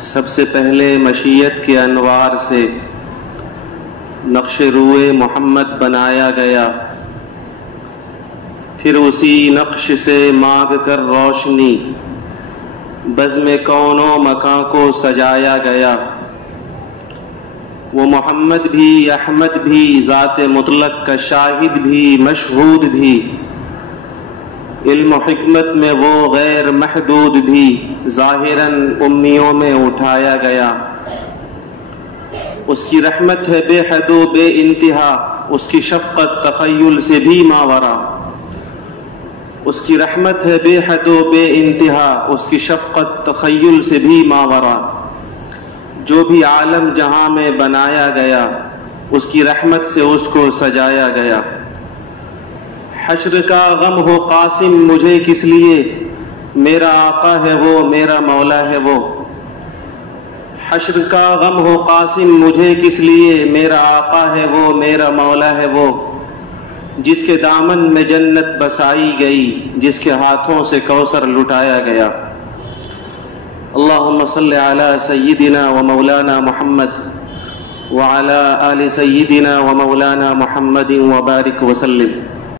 سب سے پہلے مشیت کے انوار سے نقش روئے محمد بنایا گیا، پھر اسی نقش سے مانگ کر روشنی بزم کون و مکان کو سجایا گیا۔ وہ محمد بھی احمد بھی ذات مطلق کا شاہد بھی مشہود بھی، علم و حکمت میں وہ غیر محدود بھی، ظاہراً امیوں میں اٹھایا گیا۔ اس کی رحمت ہے بے حد و بے انتہا، اس کی شفقت تخیل سے بھی ماورا۔ اس کی رحمت ہے بے حد و بے انتہا، اس کی شفقت تخیل سے بھی ماورا۔ جو بھی عالم جہاں میں بنایا گیا، اس کی رحمت سے اس کو سجایا گیا۔ حشر کا غم ہو قاسم مجھے کس لیے، میرا آقا ہے وہ میرا مولا ہے وہ۔ حشر کا غم ہو قاسم مجھے کس لیے، میرا آقا ہے وہ میرا مولا ہے وہ۔ جس کے دامن میں جنت بسائی گئی، جس کے ہاتھوں سے کوثر لٹایا گیا۔ اللہم صل علی سیدنا و مولانا محمد وعلی آل سیدنا و مولانا محمد وبارک وسلم۔